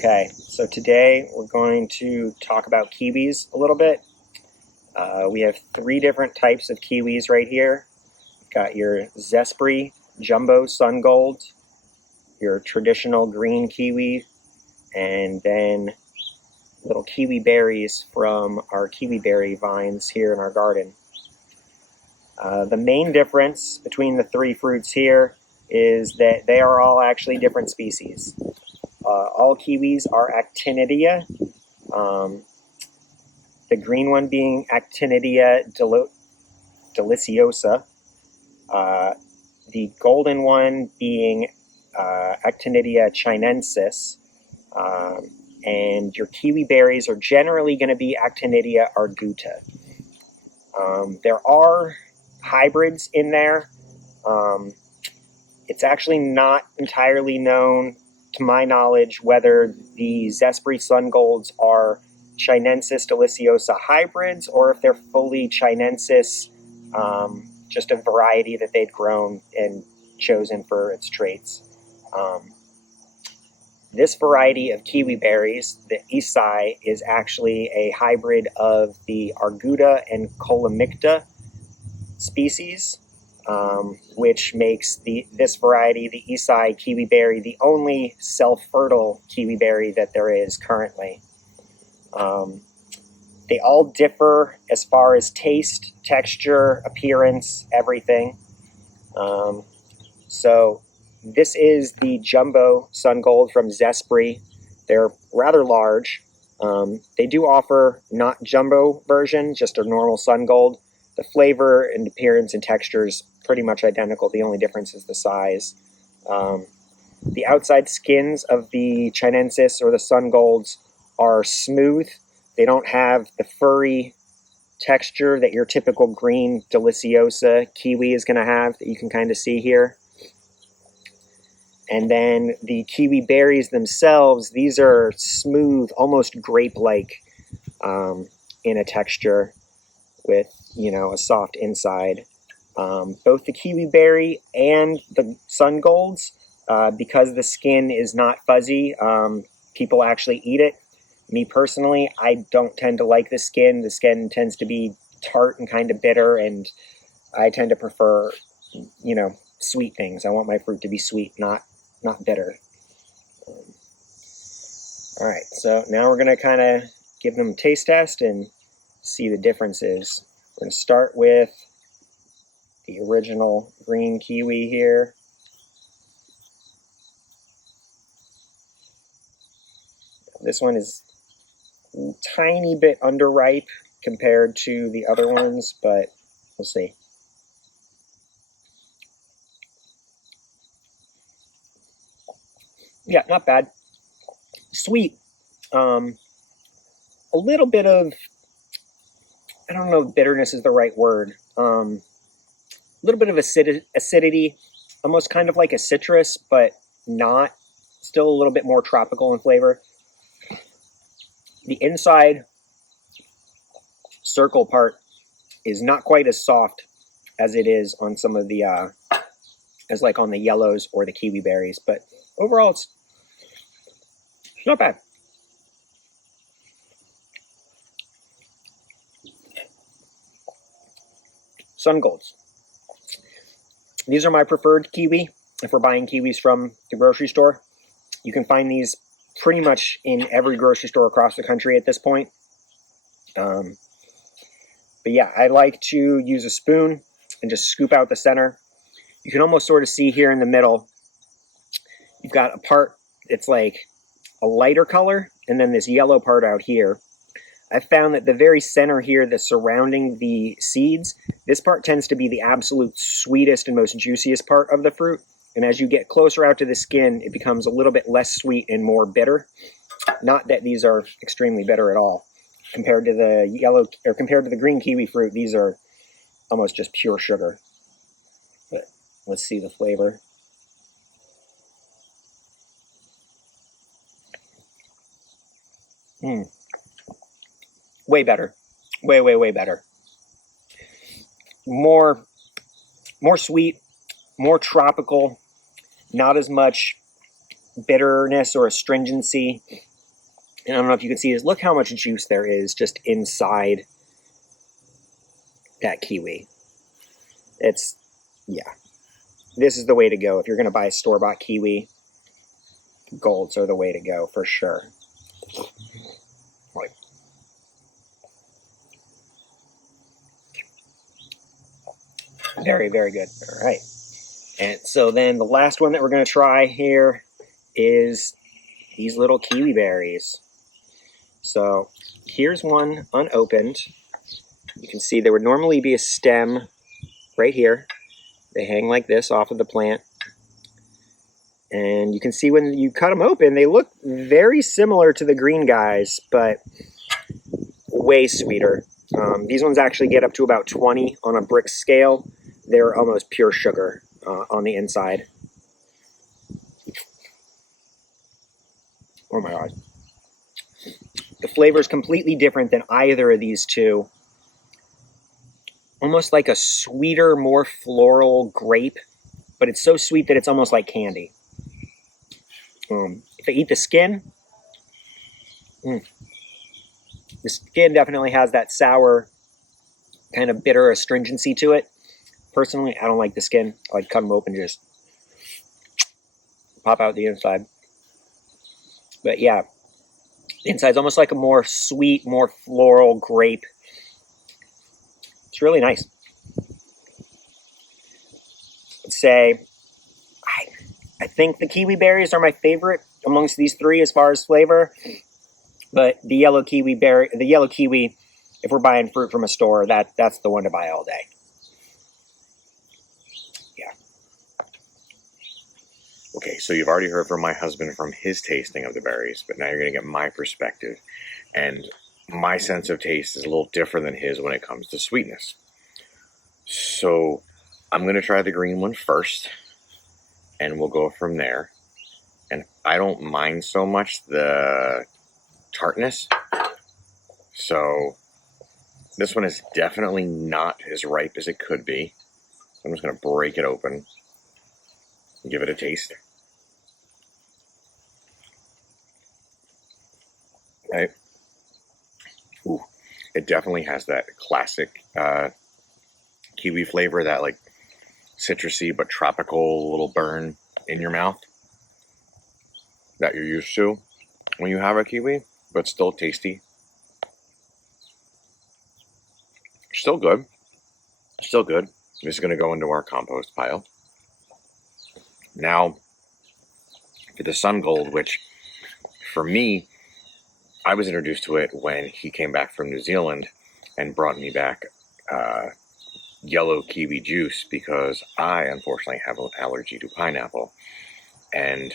Okay, so today we're going to talk about kiwis a little bit. We have three different types of kiwis right here. We've got your Zespri Jumbo Sun Gold, your traditional green kiwi, and then little kiwi berries from our kiwi berry vines here in our garden. The main difference between the three fruits here is that they are all actually different species. All kiwis are actinidia, the green one being Actinidia deliciosa, the golden one being Actinidia chinensis, and your kiwi berries are generally going to be Actinidia arguta. There are hybrids in there. It's actually not entirely known, to my knowledge, whether the Zespri Sun Golds are Chinensis deliciosa hybrids or if they're fully Chinensis, just a variety that they'd grown and chosen for its traits. This variety of kiwi berries, the Isai, is actually a hybrid of the Arguta and Colomicta species, which makes this variety, the Isai kiwi berry, the only self-fertile kiwi berry that there is currently. They all differ as far as taste, texture, appearance, everything. So this is the Jumbo Sun Gold from Zespri. They're rather large. They do offer not jumbo version, just a normal Sun Gold. The flavor and appearance and texture is pretty much identical. The only difference is the size. The outside skins of the Chinensis or the Sun Golds are smooth. They don't have the furry texture that your typical green deliciosa kiwi is going to have that you can kind of see here. And then the kiwi berries themselves, these are smooth, almost grape-like in a texture with, a soft inside. Both the kiwi berry and the Sun Golds, because the skin is not fuzzy, people actually eat it. Me personally, I don't tend to like the skin. The skin tends to be tart and kind of bitter, and I tend to prefer, sweet things. I want my fruit to be sweet, not bitter. All right, so now we're going to kind of give them a taste test and see the differences. We're going to start with the original green kiwi here. This one is a tiny bit underripe compared to the other ones, but we'll see. Yeah, not bad. Sweet. A little bit of, I don't know if bitterness is the right word. A little bit of acidity, almost kind of like a citrus, but not. Still a little bit more tropical in flavor. The inside circle part is not quite as soft as it is on some of the, as like on the yellows or the kiwi berries, but overall it's not bad. Sun Golds. These are my preferred kiwi if we're buying kiwis from the grocery store. You can find these pretty much in every grocery store across the country at this point. But yeah, I like to use a spoon and just scoop out the center. You can almost sort of see here in the middle, you've got a part that's like a lighter color, and then this yellow part out here. I found that the very center here, the surrounding the seeds, this part tends to be the absolute sweetest and most juiciest part of the fruit. And as you get closer out to the skin, it becomes a little bit less sweet and more bitter. Not that these are extremely bitter at all. Compared to the yellow, or compared to the green kiwi fruit, these are almost just pure sugar. But let's see the flavor. Way better. Way better. More sweet, more tropical, not as much bitterness or astringency. And I don't know if you can see this. Look how much juice there is just inside that kiwi. It's, yeah. This is the way to go. If you're going to buy a store-bought kiwi, golds are the way to go for sure. Like, very, very good. All right. And so then the last one that we're going to try here is these little kiwi berries. So here's one unopened. You can see there would normally be a stem right here. They hang like this off of the plant. And you can see when you cut them open, they look very similar to the green guys, but way sweeter. These ones actually get up to about 20 on a brick scale. They're almost pure sugar on the inside. Oh my God. The flavor is completely different than either of these two. Almost like a sweeter, more floral grape, but it's so sweet that it's almost like candy. If I eat the skin, the skin definitely has that sour, kind of bitter astringency to it. Personally, I don't like the skin. I like to cut them open, just pop out the inside. But yeah, the inside's almost like a more sweet, more floral grape. It's really nice. I'd say, I think the kiwi berries are my favorite amongst these three as far as flavor. But the yellow kiwi, if we're buying fruit from a store, that's the one to buy all day. Yeah. Okay, so you've already heard from my husband from his tasting of the berries, but now you're going to get my perspective. And my sense of taste is a little different than his when it comes to sweetness. So I'm going to try the green one first, and we'll go from there. And I don't mind so much the tartness. So this one is definitely not as ripe as it could be. So I'm just going to break it open and give it a taste. Okay. Ooh, it definitely has that classic kiwi flavor, that like citrusy but tropical little burn in your mouth that you're used to when you have a kiwi, but still tasty. Still good. Still good. This is going to go into our compost pile. Now, for the Sun Gold, which for me, I was introduced to it when he came back from New Zealand and brought me back yellow kiwi juice because I, unfortunately, have an allergy to pineapple. And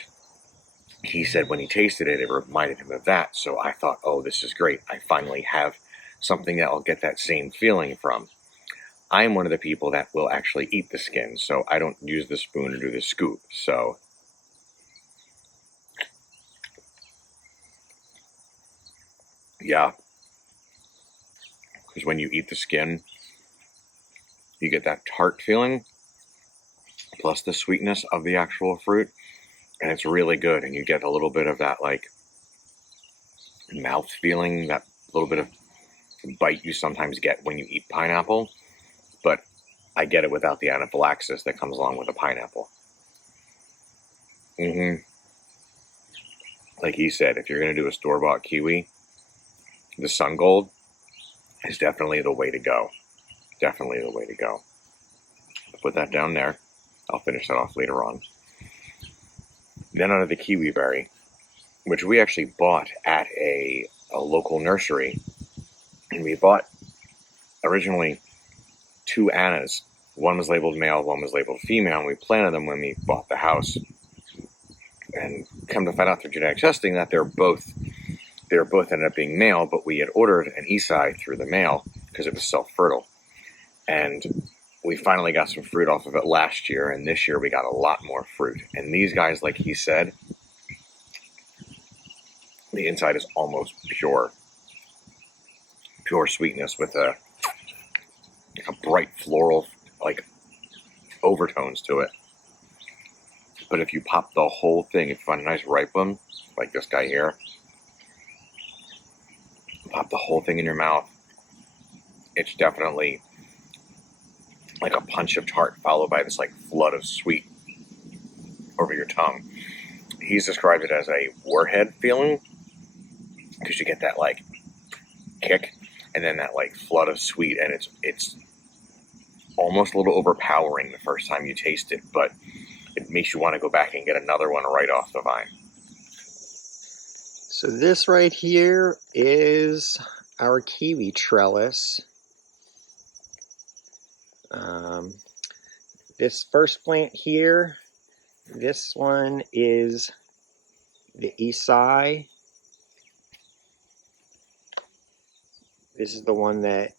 he said when he tasted it, it reminded him of that. So I thought, oh, this is great. I finally have something that I'll get that same feeling from. I am one of the people that will actually eat the skin, so I don't use the spoon or do the scoop. So yeah, because when you eat the skin, you get that tart feeling plus the sweetness of the actual fruit, and it's really good. And you get a little bit of that like mouth feeling, that little bit of bite you sometimes get when you eat pineapple, but I get it without the anaphylaxis that comes along with a pineapple. Like he said, if you're going to do a store-bought kiwi, the Sun Gold is definitely the way to go. Definitely the way to go. I'll put that down there. I'll finish that off later on. Then onto the kiwi berry, which we actually bought at a local nursery. And we bought originally 2 Annas. One was labeled male, one was labeled female, and we planted them when we bought the house. And come to find out through genetic testing that they were both ended up being male, but we had ordered an Esai through the mail because it was self-fertile. And we finally got some fruit off of it last year, and this year we got a lot more fruit. And these guys, like he said, the inside is almost pure sweetness with a bright floral like overtones to it. But if you pop the whole thing, if you find a nice ripe one, like this guy here, Pop the whole thing in your mouth. It's definitely like a punch of tart followed by this like flood of sweet over your tongue. He's described it as a warhead feeling because you get that like kick and then that like flood of sweet, and it's almost a little overpowering the first time you taste it, but it makes you want to go back and get another one right off the vine. So this right here is our kiwi trellis. This first plant here, this one is the Isai. This is the one that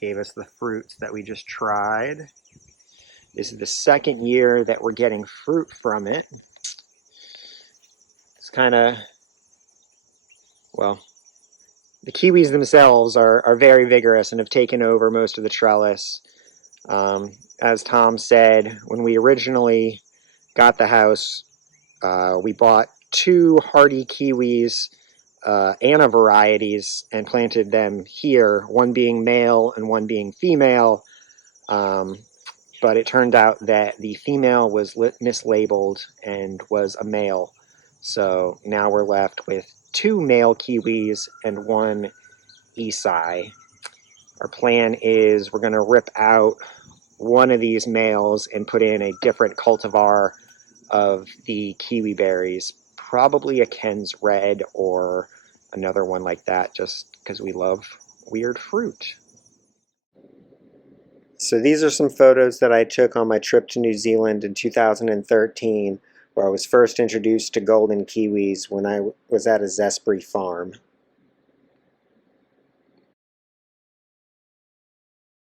gave us the fruits that we just tried. This is the second year that we're getting fruit from it. It's kind of, well, the kiwis themselves are very vigorous and have taken over most of the trellis. As Tom said, when we originally got the house, we bought 2 hardy kiwis, Anna varieties, and planted them here, one being male and one being female. But it turned out that the female was mislabeled and was a male. So now we're left with 2 male kiwis and 1 Isai. Our plan is we're going to rip out one of these males and put in a different cultivar of the kiwi berries, probably a Ken's Red or another one like that, just because we love weird fruit. So these are some photos that I took on my trip to New Zealand in 2013, where I was first introduced to golden kiwis when I was at a Zespri farm.